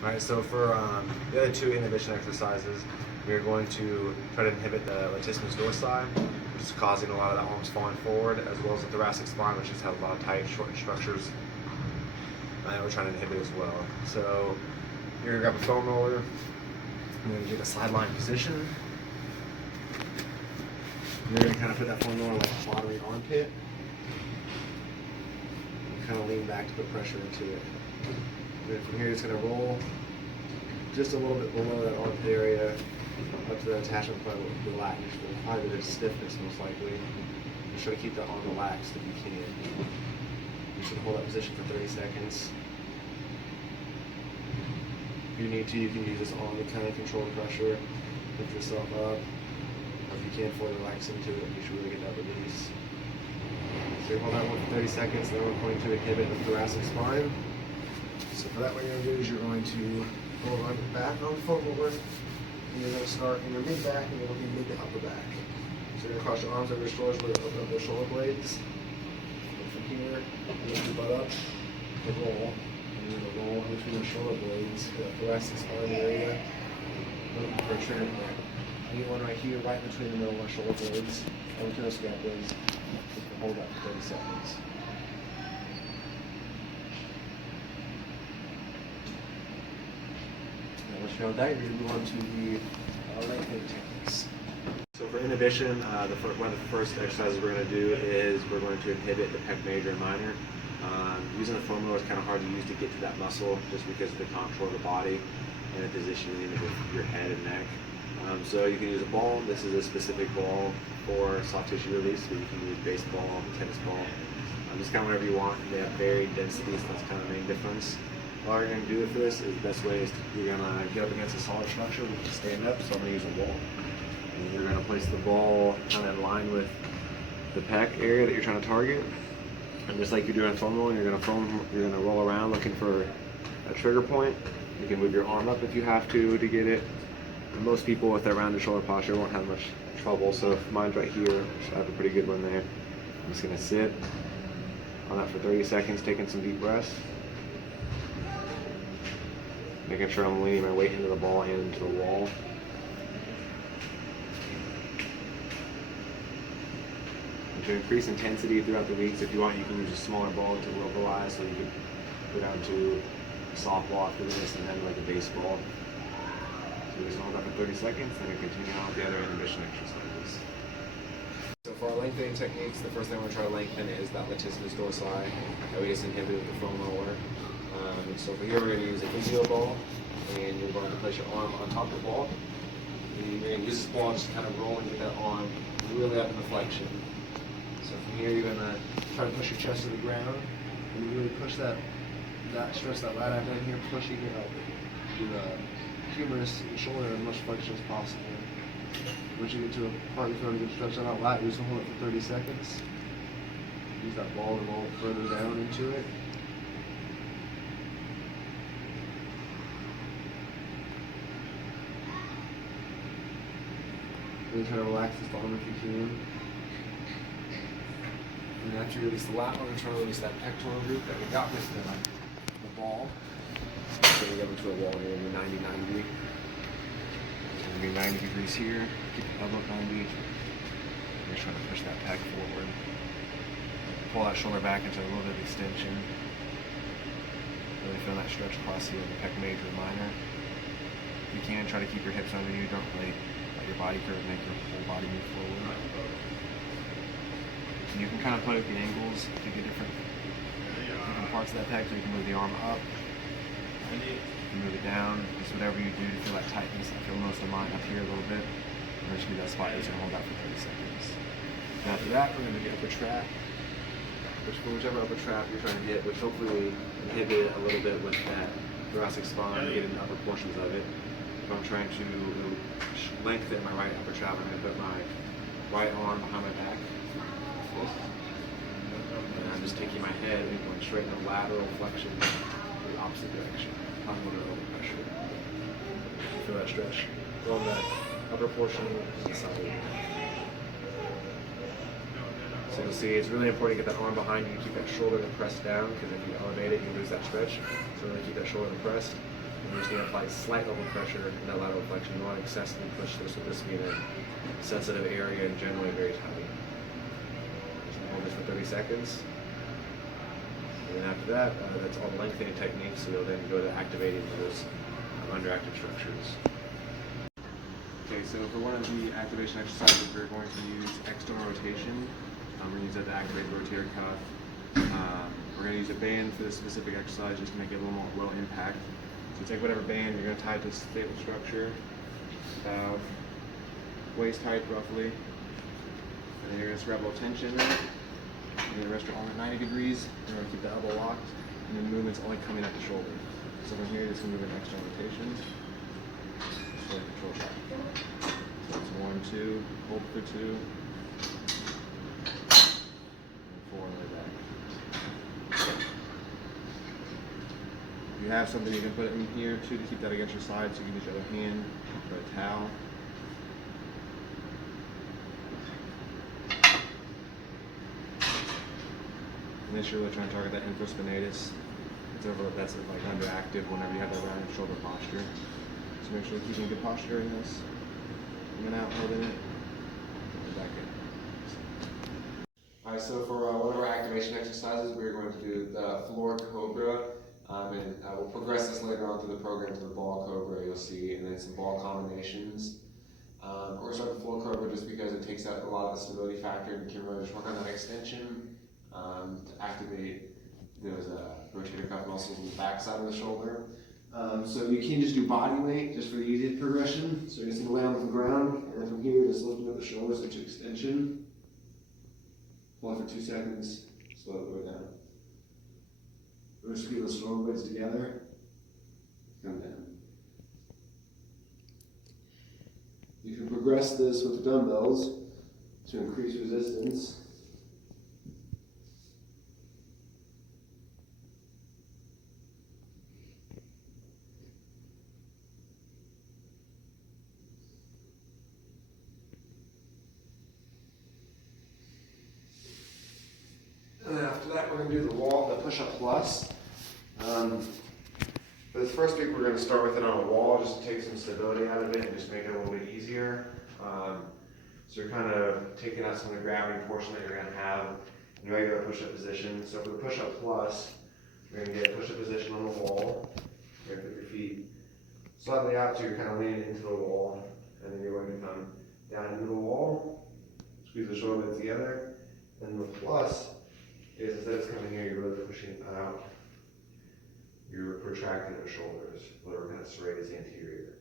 Alright, so for the other two inhibition exercises, we're going to try to inhibit the latissimus dorsi, which is causing a lot of the arms falling forward, as well as the thoracic spine, which has had a lot of tight, short structures. And we're trying to inhibit as well. So you're going to grab a foam roller, you're going to take a sideline position. You're going to kind of put that foam roller like a bottom of your armpit. And kind of lean back to put pressure into it. And then from here, it's going to roll just a little bit below that armpit area up to the attachment point with the lat. You'll find that it's stiffness most likely. Just try to keep that arm relaxed if you can. You should hold that position for 30 seconds. If you need to, you can use this arm to kind of control the pressure, lift yourself up. Or if you can, fully relax into it, you should really get that release. So you hold that one for 30 seconds, then we're going to inhibit the thoracic spine. So for that, what you're going to do is you're going to hold on your back on the foam roller, and you're going to start in your mid back, and you're going to be mid to upper back. So you're going to cross your arms over your shoulders, really open up those shoulder blades. And from here, lift your butt up, and roll. And you're going to roll in between the shoulder blades, the thoracic spine area, looking for a trigger point. Anyone right here, right between the middle of my shoulder blades, and between the scap blades, you can hold that for 30 seconds. Once you're done with that, you're going to move on to the lengthening techniques. So for inhibition, one of the first exercises we're going to do is we're going to inhibit the pec major and minor. Using the foam roller is kind of hard to use to get to that muscle just because of the contour of the body and the positioning of your head and neck. So you can use a ball. This is a specific ball for soft tissue release, but you can use baseball, tennis ball, just kind of whatever you want. They have varied densities, so that's kind of the main difference. All you're going to do with this is the best way is you're going to get up against a solid structure. We can stand up, so I'm going to use a wall. And you're going to place the ball kind of in line with the pec area that you're trying to target. And just like you do on foam rolling, you're going to roll around looking for a trigger point. You can move your arm up if you have to get it. And most people with their rounded shoulder posture won't have much trouble. So if mine's right here, I have a pretty good one there. I'm just going to sit on that for 30 seconds, taking some deep breaths. Making sure I'm leaning my weight into the ball and into the wall. And to increase intensity throughout the weeks, if you want, you can use a smaller ball to localize, so you can go down to a softball after this and then like a baseball. So just hold that for 30 seconds, then we continue on with the other inhibition exercises. So for our lengthening techniques, the first thing we're going to try to lengthen is that latissimus dorsi that we just inhibited with the foam roller. So for here we're going to use a physio ball, and you're going to place your arm on top of the ball. And you're going to use this ball just to kind of roll and get that arm really up in the flexion. So from here you're going to try to push your chest to the ground, and you really push that stretch that lat out down here, pushing it up to the humerus and shoulder as much flexion as possible. Once you get to a part you're feeling a good stretch on that lat, you just hold it for 30 seconds. Use that ball to roll further down into it. Really try to relax this arm if you can. And then after you release the lat, we're going to try to release that pectoral group that we got with the ball. So we go into a wall here, we're 90-90. So we're going to be 90 degrees here, keep the elbow at 90. We're trying to push that pec forward. Pull that shoulder back into a little bit of extension. Really feel that stretch across here, the pec major and minor. If you can, try to keep your hips under you, don't really your body curve, make your whole body move forward. And you can kind of play with the angles to get different parts of that pec. So you can move the arm up, you can move it down, just whatever you do to feel that tightness. I feel most of mine up here a little bit. And there should be that spot you're going to hold that for 30 seconds. And after that, we're going to do the upper trap. Whichever upper trap you're trying to get, which hopefully inhibit a little bit with that thoracic spine, get in the upper portions of it. If I'm trying to lengthen my right upper trap, I'm going to put my right arm behind my back. And I'm just taking my head and going straight in the lateral flexion in the opposite direction. I'm a little bit over pressure. Feel that stretch. Go on that upper portion to the side. So you'll see it's really important to get that arm behind you, keep that shoulder pressed down, because if you elevate it, you lose that stretch. So really keep that shoulder pressed. And you're just going to apply slight level pressure and that lateral flexion. You want to excessively push this with this being a sensitive area and generally very tight. Just hold this for 30 seconds. And then after that, that's all the lengthening techniques, so you'll then go to activating those underactive structures. Okay, so for one of the activation exercises, we're going to use external rotation. We're going to use that to activate the rotator cuff. We're going to use a band for this specific exercise just to make it a little more low impact. So take whatever band, you're going to tie it to a stable structure, about waist height roughly. And then you're going to grab a little tension in it. You're going to rest your arm at 90 degrees. You're going to keep the elbow locked. And then the movement's only coming at the shoulder. So from here, you're just going to move an external rotation. Shoulder control shot. So it's 1, 2, hold for 2. And 4 on the way back. If you have something, you can put it in here too to keep that against your side, so you can use your other hand or a towel. And then you're really trying to target that infraspinatus. It's over, that's like underactive whenever you have that rounded shoulder posture. So make sure you're keeping good posture during this. Coming out, holding it, and back in. Alright, so for one of our activation exercises, we're going to do the floor cobra. And we'll progress this later on through the program to the ball cobra, you'll see, and then some ball combinations. We're going to start the floor cobra just because it takes out a lot of the stability factor, and you can really just work on that extension to activate those rotator cuff muscles on the back side of the shoulder. So you can just do body weight just for the easiest progression. So you're just going to lay on the ground, and then from here, just lifting up the shoulders into extension. Hold it for 2 seconds, slow it go down. We're just keep those shoulder blades together. Come down. You can progress this with the dumbbells to increase resistance. And then after that, we're going to do the push-up plus. For this first week, we're going to start with it on a wall just to take some stability out of it and just make it a little bit easier. So you're kind of taking out some of the gravity portion that you're going to have in regular push-up position. So for the push-up plus, you're going to get a push-up position on the wall. You're going to put your feet slightly out so you're kind of leaning into the wall. And then you're going to come down into the wall, squeeze the shoulder blades together. And the plus is instead of coming here, you're really pushing out. You're protracting the shoulders, whatever kind of serratus anterior.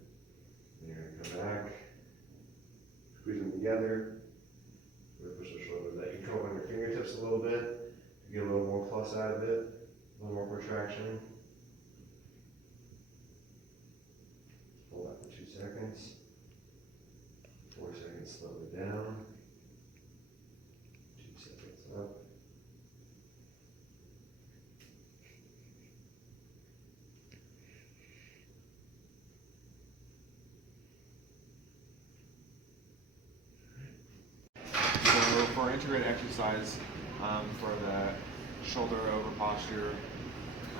And you're going to come back, squeeze them together, really push the shoulders out. You can come up on your fingertips a little bit to get a little more plus out of it, a little more protraction. Hold that for 2 seconds. 4 seconds, slow it down. 2 seconds up. So for our integrated exercise, for the shoulder over posture,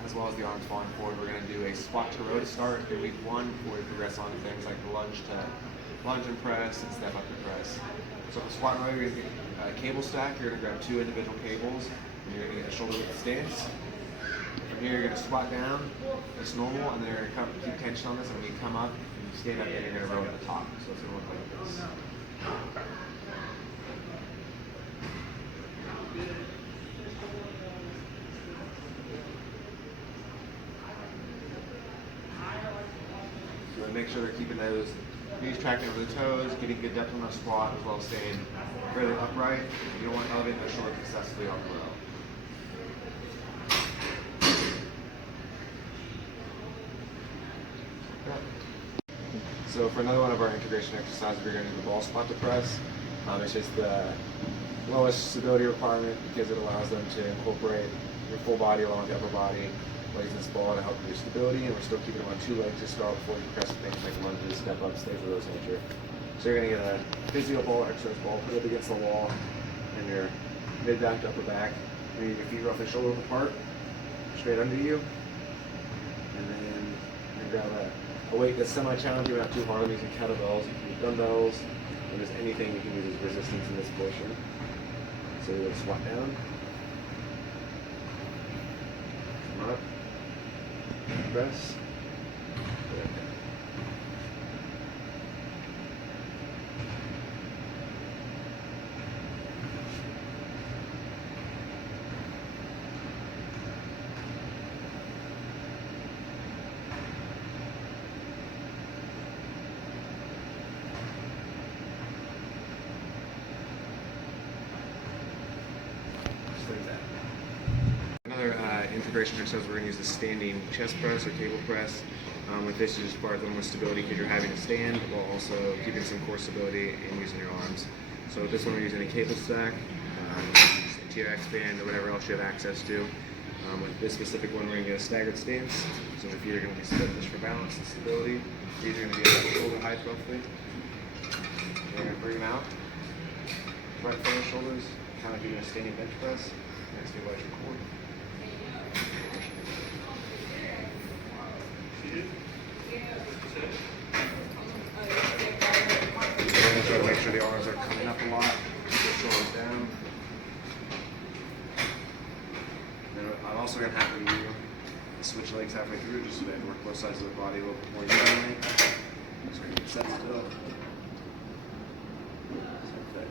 as well as the arms falling forward, we're going to do a squat to row to start in week 1 before we progress on to things like the lunge and press and step up and press. So for squat and row, you're going to get a cable stack. You're going to grab 2 individual cables, and you're going to get a shoulder width stance. From here, you're going to squat down, it's normal, and then you're going to keep tension on this, and when you come up, you stand up, and you're going to row at the top. So it's going to look like this. So make sure they're keeping those knees tracking over the toes, getting good depth on the squat, as well as staying fairly upright. You don't want to elevate the shoulders excessively off the row. So for another one of our integration exercises, we're going to do the ball squat to press. It's just the lowest stability requirement because it allows them to incorporate your full body along with the upper body, raise this ball to help reduce stability, and we're still keeping them on 2 legs to start before you press things like lunges, step ups, things of those nature. So you're going to get a physio ball, exercise ball, put it up against the wall, and your mid back to upper back. And your feet roughly shoulder width apart, straight under you. And then you're going grab a weight that's semi-challenging, not too hard. I'm using kettlebells, you can use dumbbells, and just anything you can use as resistance in this portion. So we will squat down, come up, press, good. Like that. Another integration exercise, we're going to use the standing chest press or table press. With this, you just part more stability because you're having to stand while also keeping some core stability and using your arms. So with this one, we're using a cable stack, a TRX band, or whatever else you have access to. With this specific one, we're going to get a staggered stance. So the feet are going to be split just for balance and stability. These are going to be at shoulder height roughly. We're going to bring them out, right in front of the shoulders, kind of like you're doing a standing bench press. And stabilize your core. Try to make sure the arms are coming up a lot. Keep the shoulders down. And I'm also going to have you switch legs halfway through just so that I work both sides of the body a little bit more evenly. So we're going to get set still. Okay.